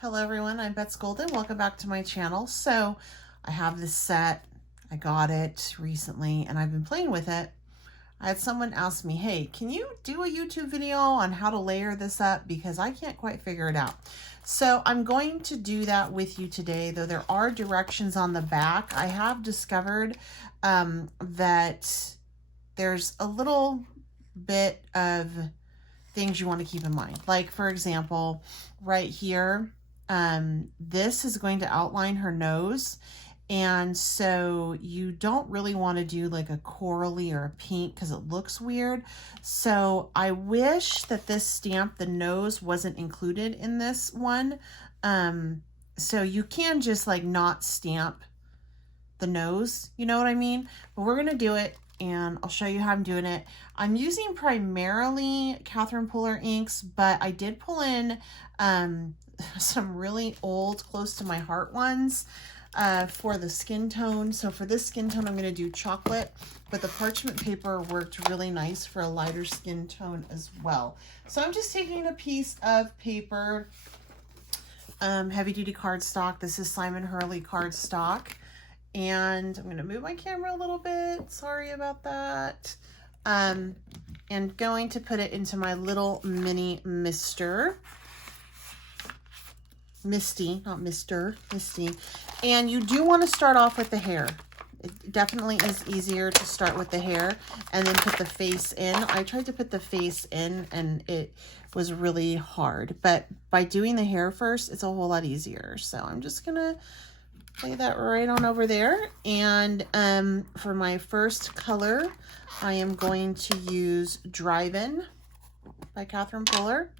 Hello everyone, I'm Bets Golden. Welcome back to my channel. So I have this set. I got it recently and I've been playing with it. I had someone ask me, hey, can you do a YouTube video on how to layer this up? Because I can't quite figure it out. So I'm going to do that with you today, though there are directions on the back. I have discovered that there's a little bit of things you want to keep in mind. Like, for example, right here, this is going to outline her nose. And so you don't really want to do like a corally or a pink because it looks weird. So I wish that this stamp, the nose, wasn't included in this one. So you can just like not stamp the nose, you know what I mean? But we're going to do it and I'll show you how I'm doing it. I'm using primarily Catherine Puller inks, but I did pull in some really old, close to my heart ones for the skin tone. So for this skin tone, I'm going to do chocolate, but the parchment paper worked really nice for a lighter skin tone as well. So I'm just taking a piece of paper, heavy duty cardstock. This is Simon Hurley cardstock. And I'm going to move my camera a little bit. Sorry about that. And going to put it into my little mini mister. Misty, not Mr. Misty. And you do want to start off with the hair. It definitely is easier to start with the hair and then put the face in. I tried to put the face in and it was really hard. But by doing the hair first, it's a whole lot easier. So I'm just going to lay that right on over there. And for my first color, I am going to use Drive-In by Catherine Puller.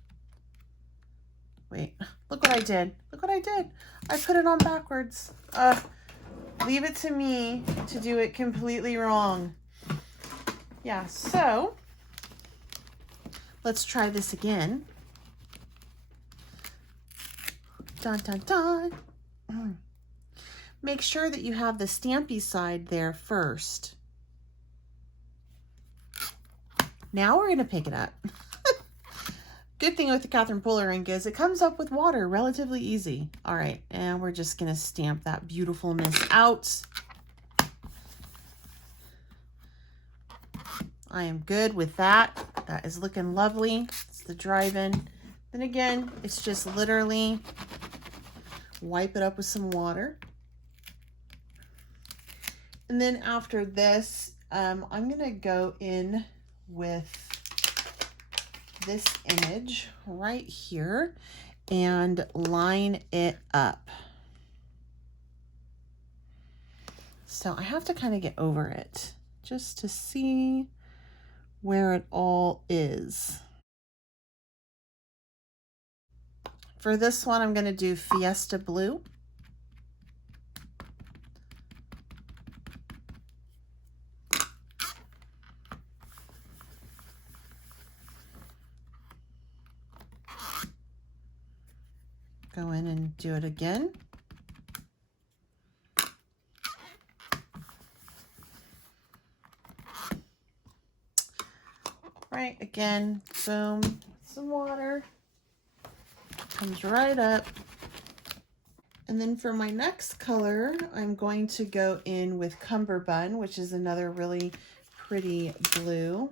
Wait, look what I did. Look what I did. I put it on backwards. Leave it to me to do it completely wrong. Yeah, so let's try this again. Dun, dun, dun. Make sure that you have the stampy side there first. Now we're going to pick it up. Good thing with the Catherine Puller ink is it comes up with water relatively easy. All right, and we're just going to stamp that beautifulness out. I am good with that. That is looking lovely. It's the Drive-In. Then again, it's just literally wipe it up with some water. And then after this, I'm going to go in with this image right here and line it up. So I have to kind of get over it just to see where it all is. For this one, I'm going to do Fiesta Blue. Go in and do it again. Right, again, boom, some water. Comes right up. And then for my next color, I'm going to go in with Cummerbund, which is another really pretty blue.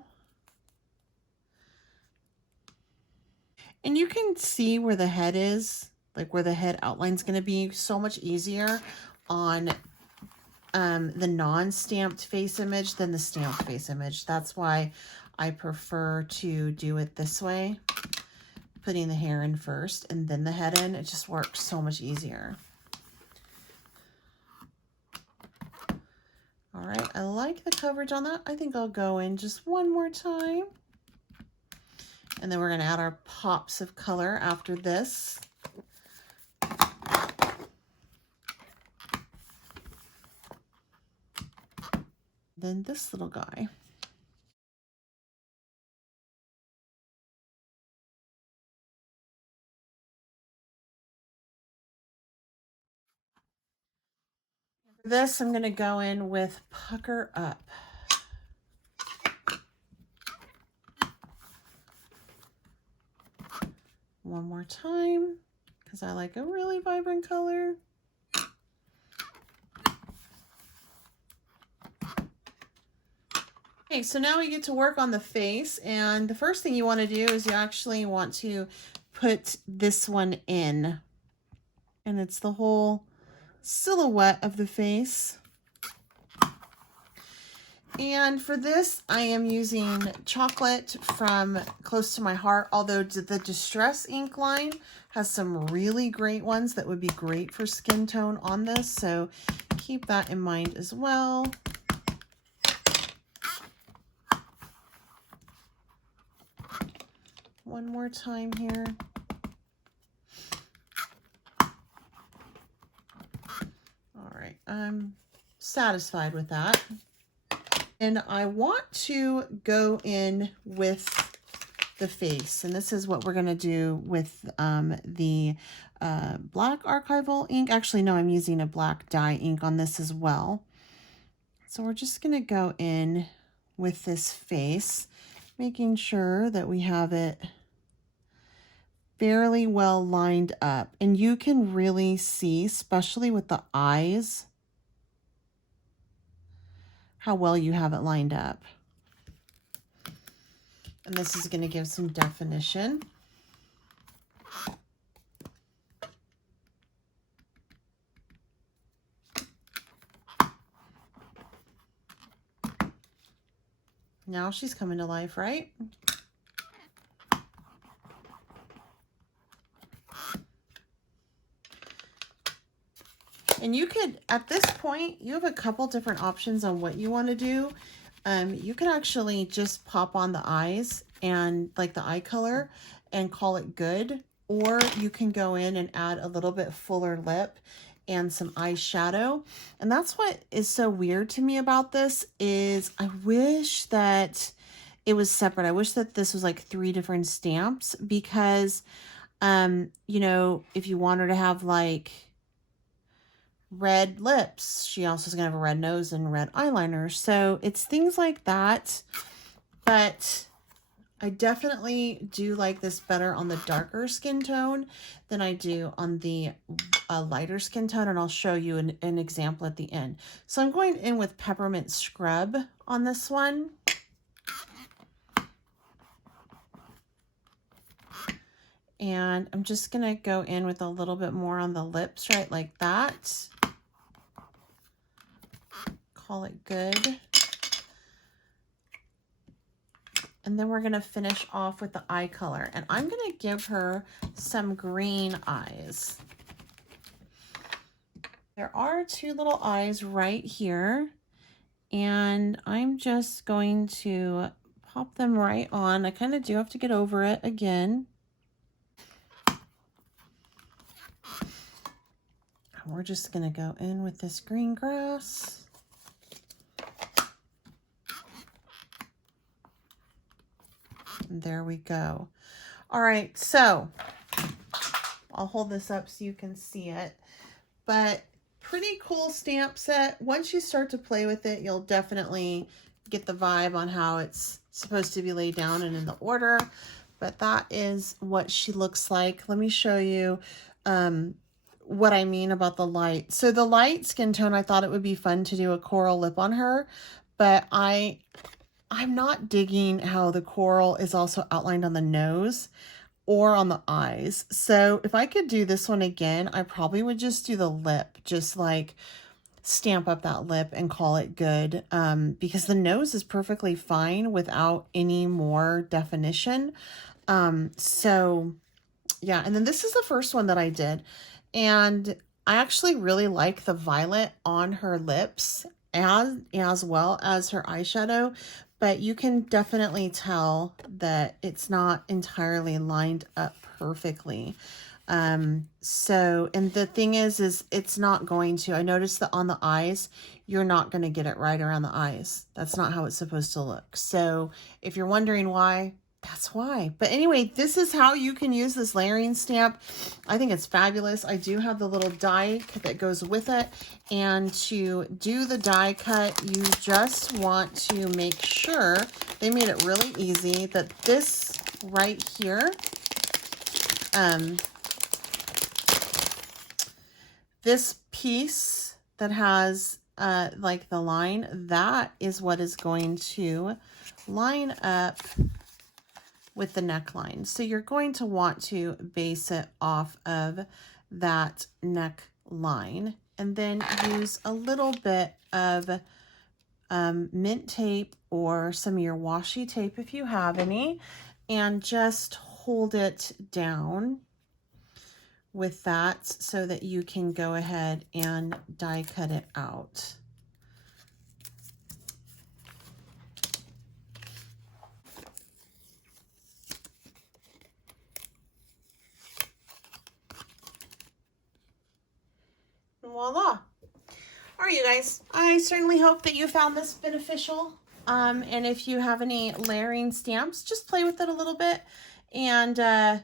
And you can see where the head is, like where the head outline is going to be so much easier on the non-stamped face image than the stamped face image. That's why I prefer to do it this way, putting the hair in first and then the head in. It just works so much easier. All right, I like the coverage on that. I think I'll go in just one more time. And then we're going to add our pops of color after this. Then this little guy. For this, I'm going to go in with Pucker Up. One more time, because I like a really vibrant color. Okay, so now we get to work on the face, and the first thing you want to do is you actually want to put this one in, and it's the whole silhouette of the face. And for this, I am using chocolate from Close to My Heart, although the Distress ink line has some really great ones that would be great for skin tone on this, so keep that in mind as well. One more time here. All right, I'm satisfied with that. And I want to go in with the face, and this is what we're going to do with the black archival ink. Actually, no, I'm using a black dye ink on this as well. So we're just going to go in with this face, making sure that we have it fairly well lined up. And you can really see, especially with the eyes, how well you have it lined up. And this is going to give some definition. Now she's coming to life, right? And you could, at this point, you have a couple different options on what you want to do. You can actually just pop on the eyes and like the eye color and call it good. Or you can go in and add a little bit fuller lip and some eyeshadow. And that's what is so weird to me about this is I wish that it was separate. I wish that this was like 3 different stamps because, you know, if you want her to have like red lips, she also is going to have a red nose and red eyeliner. So it's things like that. But I definitely do like this better on the darker skin tone than I do on the lighter skin tone. And I'll show you an example at the end. So I'm going in with Peppermint Scrub on this one. And I'm just going to go in with a little bit more on the lips, right? Like that. Call it good. And then we're going to finish off with the eye color. And I'm going to give her some green eyes. There are 2 little eyes right here. And I'm just going to pop them right on. I kind of do have to get over it again. And we're just going to go in with this green grass. And there we go. All right, so I'll hold this up so you can see it. But pretty cool stamp set. Once you start to play with it, you'll definitely get the vibe on how it's supposed to be laid down and in the order. But that is what she looks like. Let me show you what I mean about the light. So the light skin tone, I thought it would be fun to do a coral lip on her, but I'm not digging how the coral is also outlined on the nose or on the eyes. So if I could do this one again, I probably would just do the lip, just like stamp up that lip and call it good, because the nose is perfectly fine without any more definition. So yeah, and then this is the first one that I did. And I actually really like the violet on her lips as well as her eyeshadow, but you can definitely tell that it's not entirely lined up perfectly. So, and the thing is it's not going to, I noticed that on the eyes, you're not going to get it right around the eyes. That's not how it's supposed to look. So if you're wondering why, that's why. But anyway, this is how you can use this layering stamp. I think it's fabulous. I do have the little die that goes with it. And to do the die cut, you just want to make sure, they made it really easy, that this right here this piece that has like the line, that is what is going to line up with the neckline. So you're going to want to base it off of that neckline, and then use a little bit of mint tape or some of your washi tape if you have any, and just hold it down with that so that you can go ahead and die cut it out. Voila. All right, you guys, I certainly hope that you found this beneficial. And if you have any layering stamps, just play with it a little bit, and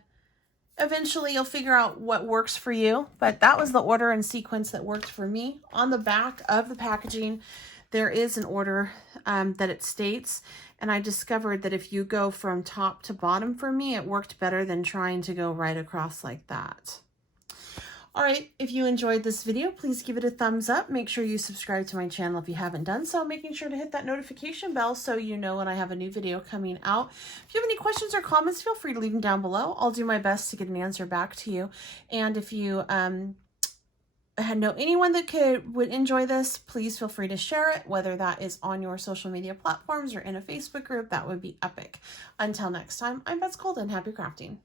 eventually you'll figure out what works for you. But that was the order and sequence that worked for me. On the back of the packaging, there is an order that it states, and I discovered that if you go from top to bottom, for me, it worked better than trying to go right across like that. All right, if you enjoyed this video, please give it a thumbs up. Make sure you subscribe to my channel if you haven't done so, making sure to hit that notification bell so you know when I have a new video coming out. If you have any questions or comments, feel free to leave them down below. I'll do my best to get an answer back to you. And if you know anyone that would enjoy this, please feel free to share it, whether that is on your social media platforms or in a Facebook group. That would be epic. Until next time, I'm Betsy Golden. Happy crafting.